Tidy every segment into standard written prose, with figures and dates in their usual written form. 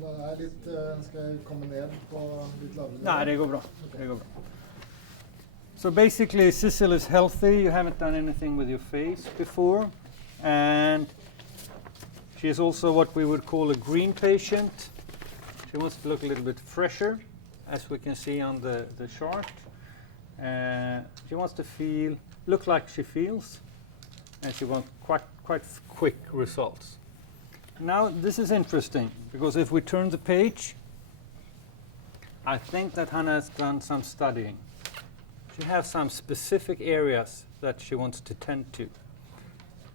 det är lite, ska jag komma ner på lite lavare? Nej, det går bra. Det går bra. So basically, Sissel is healthy. You haven't done anything with your face before. And she is also what we would call a green patient. She wants to look a little bit fresher, as we can see on the chart. She wants to look like she feels, and she wants quite quick results. Now, this is interesting, because if we turn the page, I think that Hannah has done some studying. She has some specific areas that she wants to tend to.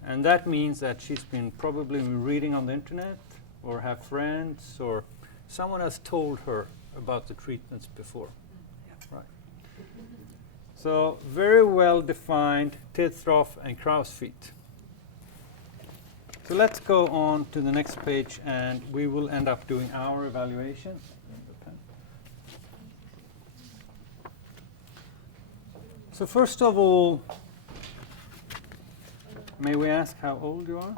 And that means that she's been probably reading on the internet, or have friends, or someone has told her about the treatments before. Yeah. Right. So, very well defined teeth trough and crow's feet. So let's go on to the next page, and we will end up doing our evaluation. So first of all, may we ask how old you are?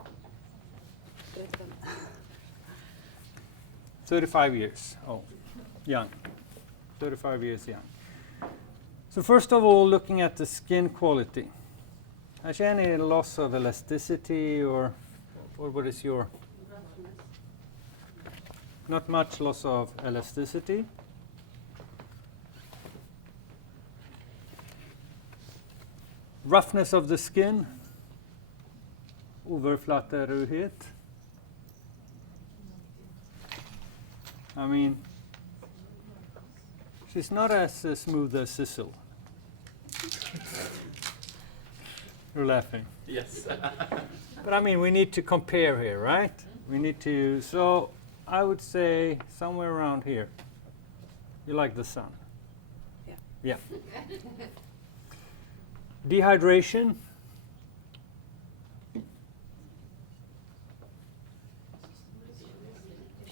35 years old, young, 35 years young. So first of all, looking at the skin quality. Has she any loss of elasticity, or what is your? Not much loss of elasticity. Roughness of the skin. Overflatterødhet. I mean, she's not as smooth as Sissel. You're laughing. Yes. But I mean, we need to compare here, right? We need to, so I would say somewhere around here. You like the sun? Yeah. Yeah. Dehydration.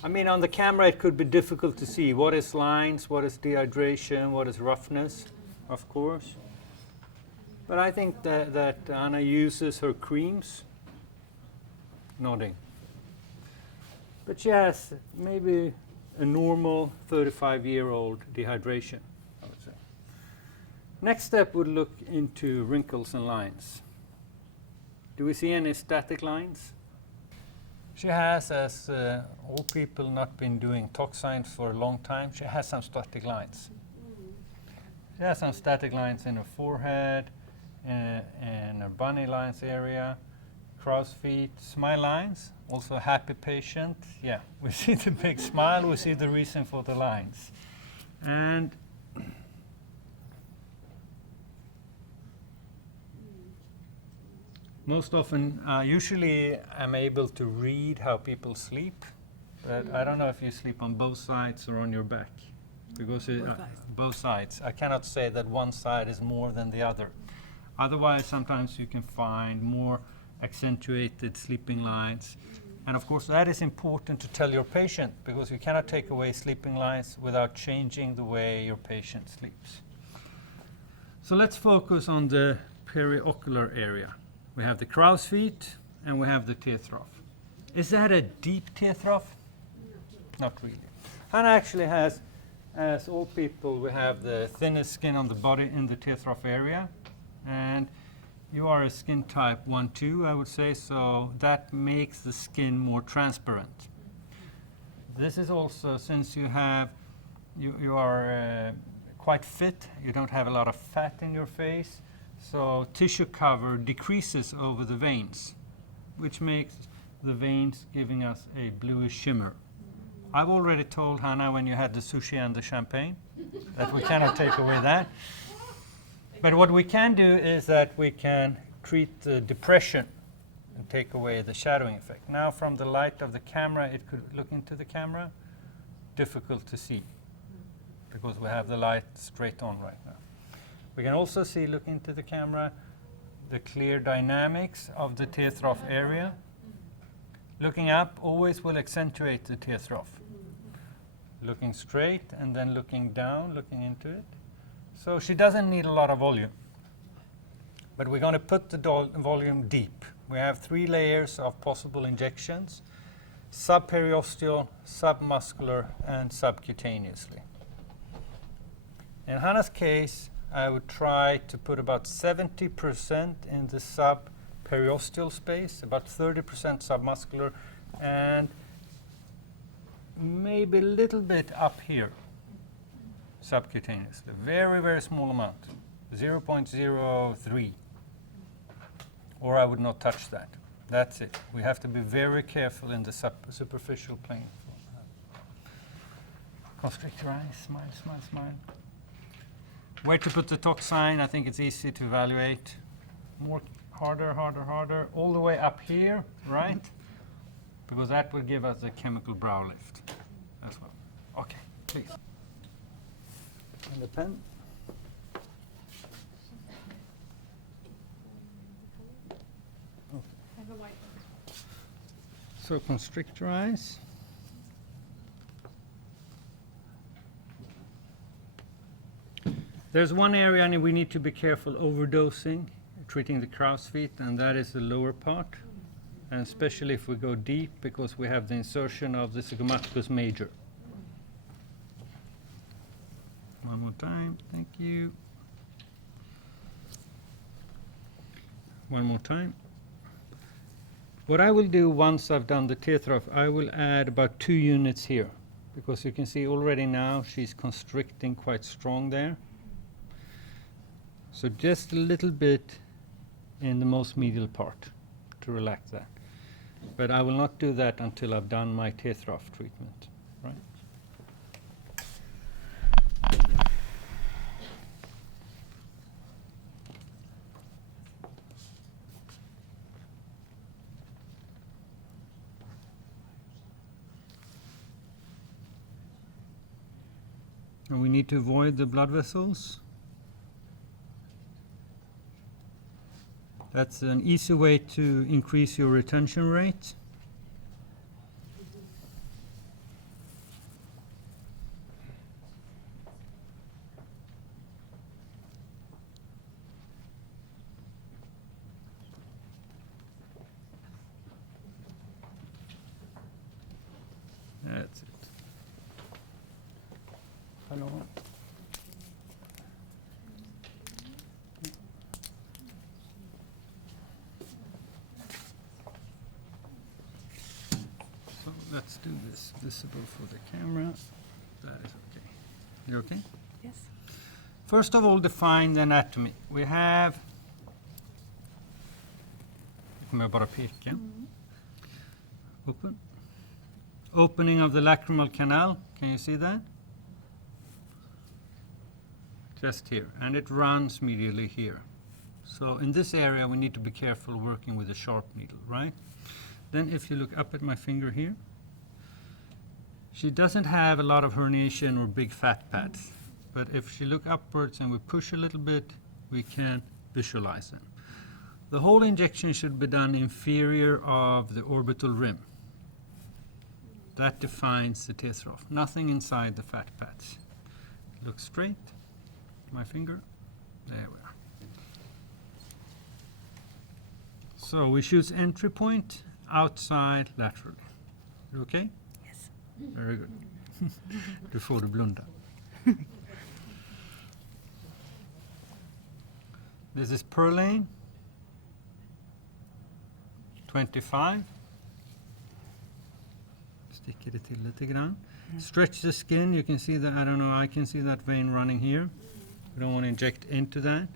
I mean, on the camera it could be difficult to see what is lines, what is dehydration, what is roughness, of course. But I think that Anna uses her creams. Nodding. But she has maybe a normal 35-year-old dehydration, I would say. Next step would look into wrinkles and lines. Do we see any static lines? She has, as all people not been doing toxins for a long time, she has some static lines. She has some static lines in her forehead, and her bunny lines area, crow's feet, smile lines, also a happy patient. Yeah, we see the big smile, we see the reason for the lines. And most often, usually I'm able to read how people sleep, but I don't know if you sleep on both sides or on your back, because both sides. I cannot say that one side is more than the other. Otherwise, sometimes you can find more accentuated sleeping lines. And of course, that is important to tell your patient, because you cannot take away sleeping lines without changing the way your patient sleeps. So let's focus on the periocular area. We have the crow's feet and we have the teeth trough. Is that a deep teeth trough? Not really. Hannah actually has, as all people, we have the thinnest skin on the body in the teeth trough area. And you are a skin type 1-2, I would say, so that makes the skin more transparent. This is also, since you are quite fit, you don't have a lot of fat in your face, so tissue cover decreases over the veins, which makes the veins giving us a bluish shimmer. I've already told Hannah when you had the sushi and the champagne that we cannot take away that. But what we can do is that we can treat the depression and take away the shadowing effect. Now from the light of the camera, it could look into the camera, difficult to see because we have the light straight on right now. We can also see, look into the camera, the clear dynamics of the teeth trough area. Looking up always will accentuate the teeth trough. Looking straight and then looking down, looking into it. So she doesn't need a lot of volume. But we're going to put the volume deep. We have 3 layers of possible injections. subperiosteal, submuscular, and subcutaneously. In Hannah's case, I would try to put about 70% in the subperiosteal space, about 30% submuscular, and maybe a little bit up here, subcutaneously. Very, very small amount, 0.03. Or I would not touch that. That's it. We have to be very careful in the superficial plane. Constrict your eyes, smile, smile, smile. Where to put the toxin, I think it's easy to evaluate. More harder, harder, harder, all the way up here, right? Because that will give us a chemical brow lift as well. Okay, please. And the pen. So constrict your eyes. There's one area and we need to be careful overdosing, treating the crow's feet, and that is the lower part. And especially if we go deep, because we have the insertion of the zygomaticus major. One more time, thank you. One more time. What I will do once I've done the tear trough, I will add about 2 units here, because you can see already now she's constricting quite strong there. So just a little bit in the most medial part to relax that. But I will not do that until I've done my tear trough treatment, right? And we need to avoid the blood vessels. That's an easy way to increase your retention rate. That's it. Hello. So let's do this visible for the camera. That is okay. You okay? Yes. First of all, define the anatomy. We have... kommer jag bara peka. Open. Opening of the lacrimal canal. Can you see that? Just here, and it runs medially here. So in this area we need to be careful working with a sharp needle, right? Then if you look up at my finger here, she doesn't have a lot of herniation or big fat pads, but if she look upwards and we push a little bit, we can visualize them. The whole injection should be done inferior of the orbital rim. That defines the tear trough, nothing inside the fat pads. Look straight. My finger, there we are. So we choose entry point outside laterally. You okay? Yes. Very good. Du får du blunda. This is Perlane 25. Sticker det till lite grann. Stretch the skin, you can see that, I don't know, I can see that vein running here. We don't want to inject into that.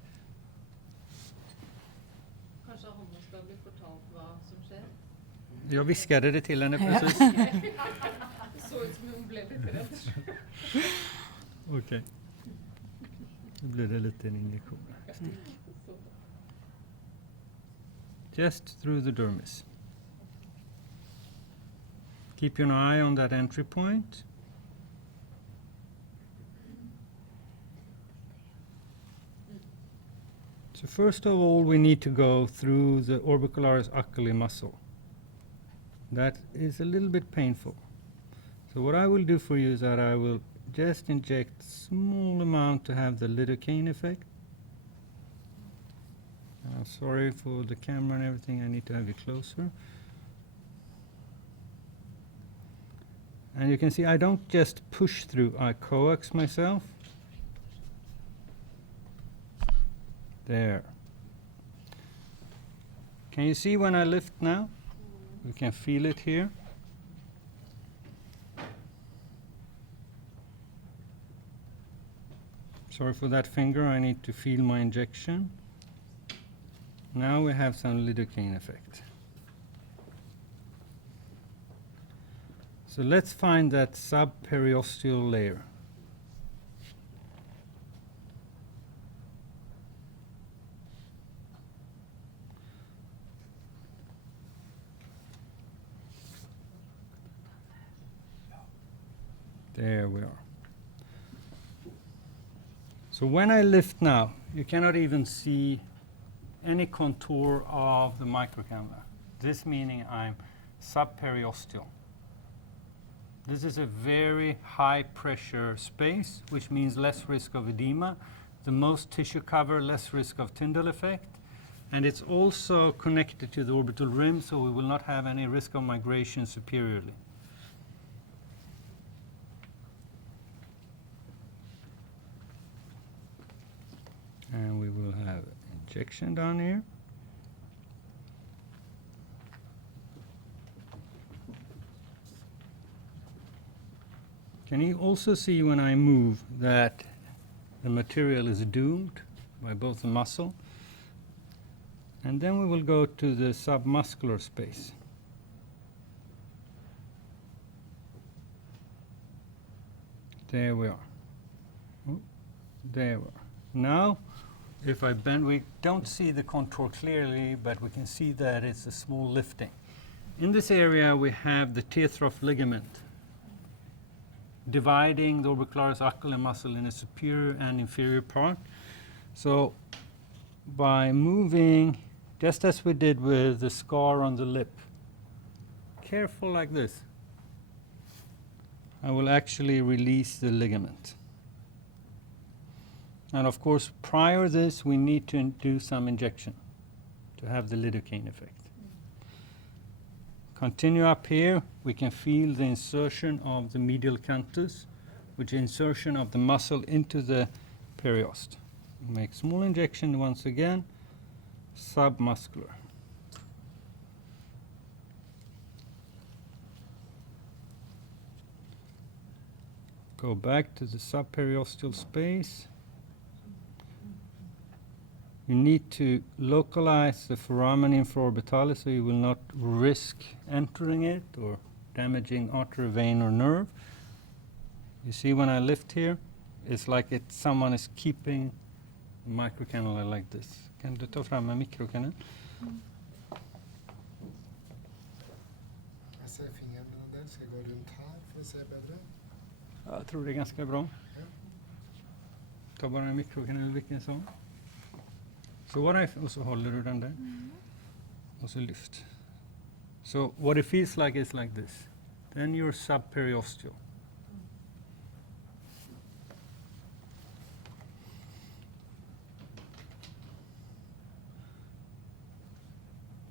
Kanske hon ska bli fortalt vad som sker. Jag viskade det till henne precis. Så ut som hon blev lite rädd. Okej. Nu blir det lite en injektion. Just through the dermis. Keep your eye on that entry point. So first of all, we need to go through the orbicularis oculi muscle. That is a little bit painful. So what I will do for you is that I will just inject small amount to have the lidocaine effect. Sorry for the camera and everything, I need to have you closer. And you can see I don't just push through, I coax myself. There. Can you see when I lift now? You can feel it here. Sorry for that finger, I need to feel my injection. Now we have some lidocaine effect. So let's find that subperiosteal layer. There we are. So when I lift now, you cannot even see any contour of the microcannula. This meaning I'm subperiosteal. This is a very high pressure space, which means less risk of edema, the most tissue cover, less risk of Tyndall effect, and it's also connected to the orbital rim, so we will not have any risk of migration superiorly. And we will have injection down here. Can you also see when I move that the material is doomed by both the muscle? And then we will go to the submuscular space. There we are. Oh, there we are. Now, if I bend, we don't see the contour clearly, but we can see that it's a small lifting. In this area, we have the Trough ligament, dividing the orbicularis oculi muscle in a superior and inferior part. So by moving, just as we did with the scar on the lip, careful like this, I will actually release the ligament. And of course, prior to this, we need to do some injection to have the lidocaine effect. Continue up here, we can feel the insertion of the medial canthus, which is insertion of the muscle into the periost. Make small injection once again, submuscular. Go back to the subperiosteal space. You need to localize the foramen infraorbitalis so you will not risk entering it or damaging artery, vein, or nerve. You see when I lift here, it's like someone is keeping the microcannula like this. Kan du ta fram en mikrokanal? Jeg ser fingeren der. Skal jeg gå rundt her for å se bedre? Ja, jag tror det är ganska bra. Ja. Ta bara en mikrokanal vilken som. So what och så håller du den där. Och så lyft. So what it feels like is like this. Then you're subperiosteal.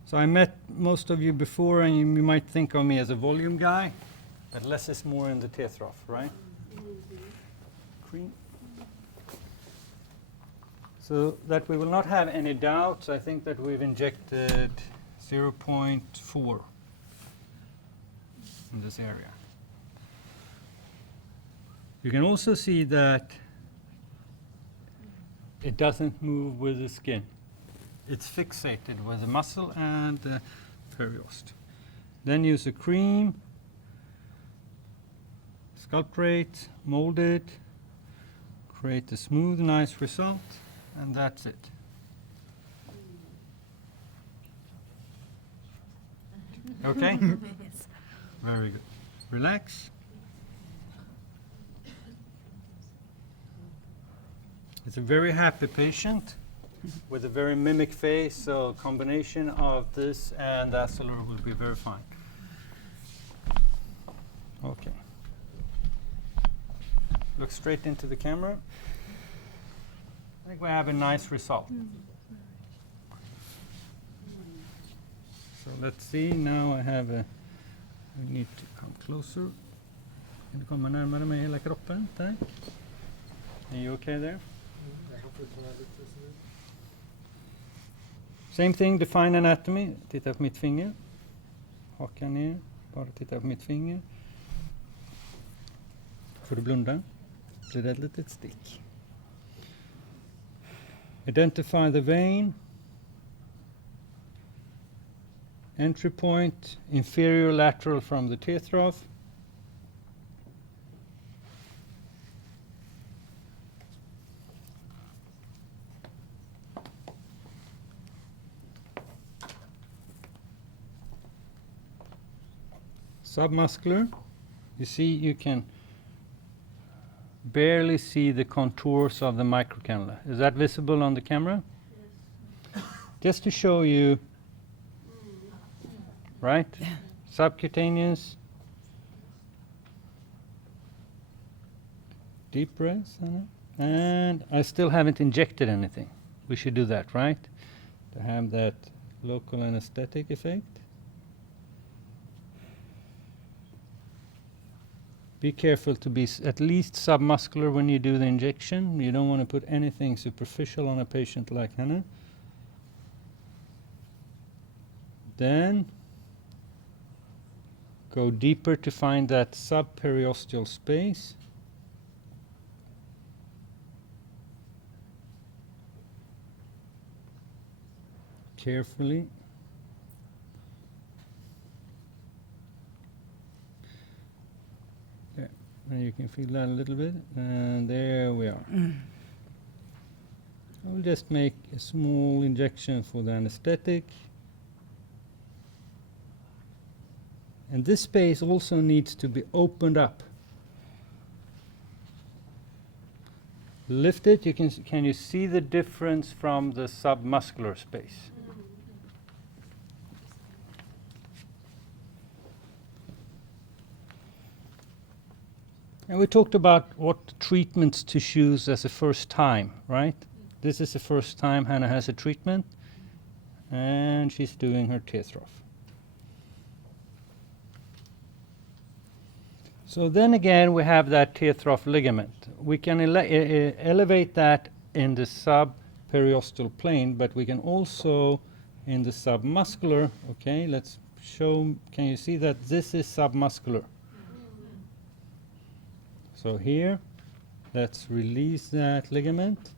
So I met most of you before, and you might think of me as a volume guy, but less is more in the Trough, right? Cream. So that we will not have any doubts, I think that we've injected 0.4 in this area. You can also see that it doesn't move with the skin. It's fixated with the muscle and the periost. Then use a cream, sculpturate, mold it, create a smooth, nice result, and that's it. Okay? Yes. Very good. Relax. It's a very happy patient with a very mimic face, so combination of this and Azzalure will be very fine. Okay. Look straight into the camera. I think we have a nice result. So let's see, now I need to come closer. Kan du komma närmare med hela kroppen? Tack. Are you okay there? Jeg kan flytte meg litt. Hvis du vil. Same thing, define anatomy. Titta på mitt finger. Haka ner. Bara titta på mitt finger. Får du blunda? Blir det ett litet stick. Identify the vein. Entry point, inferior lateral from the tear trough. Submuscular. You see, you can barely see the contours of the microcannula. Is that visible on the camera? Yes. Just to show you, right? Subcutaneous. Deep breaths, Anna. And I still haven't injected anything. We should do that, right? To have that local anesthetic effect. Be careful to be at least submuscular when you do the injection. You don't want to put anything superficial on a patient like Hannah. Then go deeper to find that subperiosteal space. Carefully. There. And you can feel that a little bit. And there we are. I'll just make a small injection for the anesthetic. And this space also needs to be opened up. Lift it. Can you see the difference from the submuscular space? And we talked about what treatments to choose as a first time, right? This is the first time Hannah has a treatment, and she's doing her tear trough. So then again, we have that tear trough ligament. We can elevate that in the subperiosteal plane, but we can also in the submuscular. Okay, let's show. Can you see that this is submuscular? So here, let's release that ligament.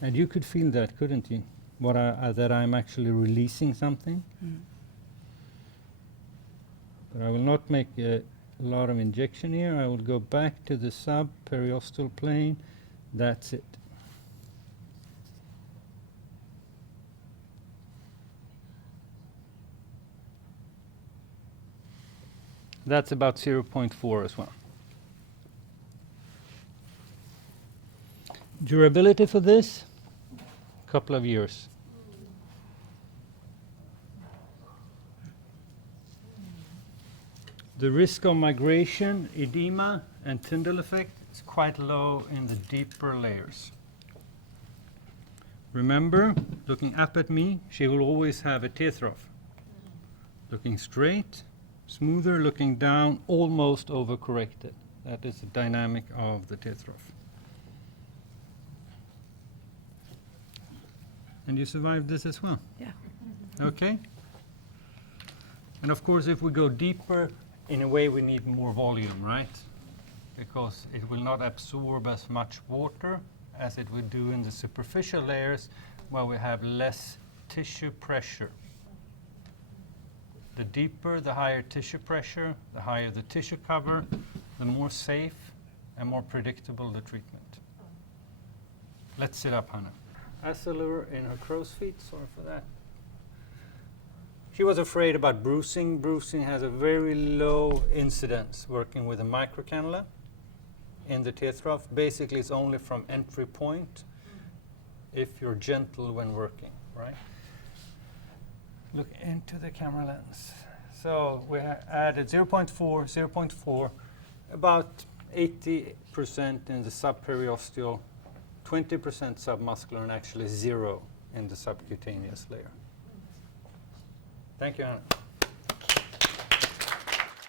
And you could feel that, couldn't you? That I'm actually releasing something. But I will not make a lot of injection here. I will go back to the subperiosteal plane. That's it. That's about 0.4 as well. Durability for this, couple of years. The risk of migration, edema, and Tyndall effect is quite low in the deeper layers. Remember, looking up at me, she will always have a tear trough. Looking straight, smoother, looking down, almost overcorrected. That is the dynamic of the tear trough. And you survived this as well? Yeah. Okay. And of course, if we go deeper, in a way we need more volume, right? Because it will not absorb as much water as it would do in the superficial layers where we have less tissue pressure. The deeper, the higher tissue pressure, the higher the tissue cover, the more safe and more predictable the treatment. Let's sit up, Hannah. Azzalure in her crow's feet, sorry for that. She was afraid about bruising. Bruising has a very low incidence working with a microcannula in the tear trough. Basically, it's only from entry point if you're gentle when working, right? Look into the camera lens. So we added 0.4, 0.4, about 80% in the subperiosteal, 20% submuscular, and actually 0 in the subcutaneous layer. Thank you, Hannah.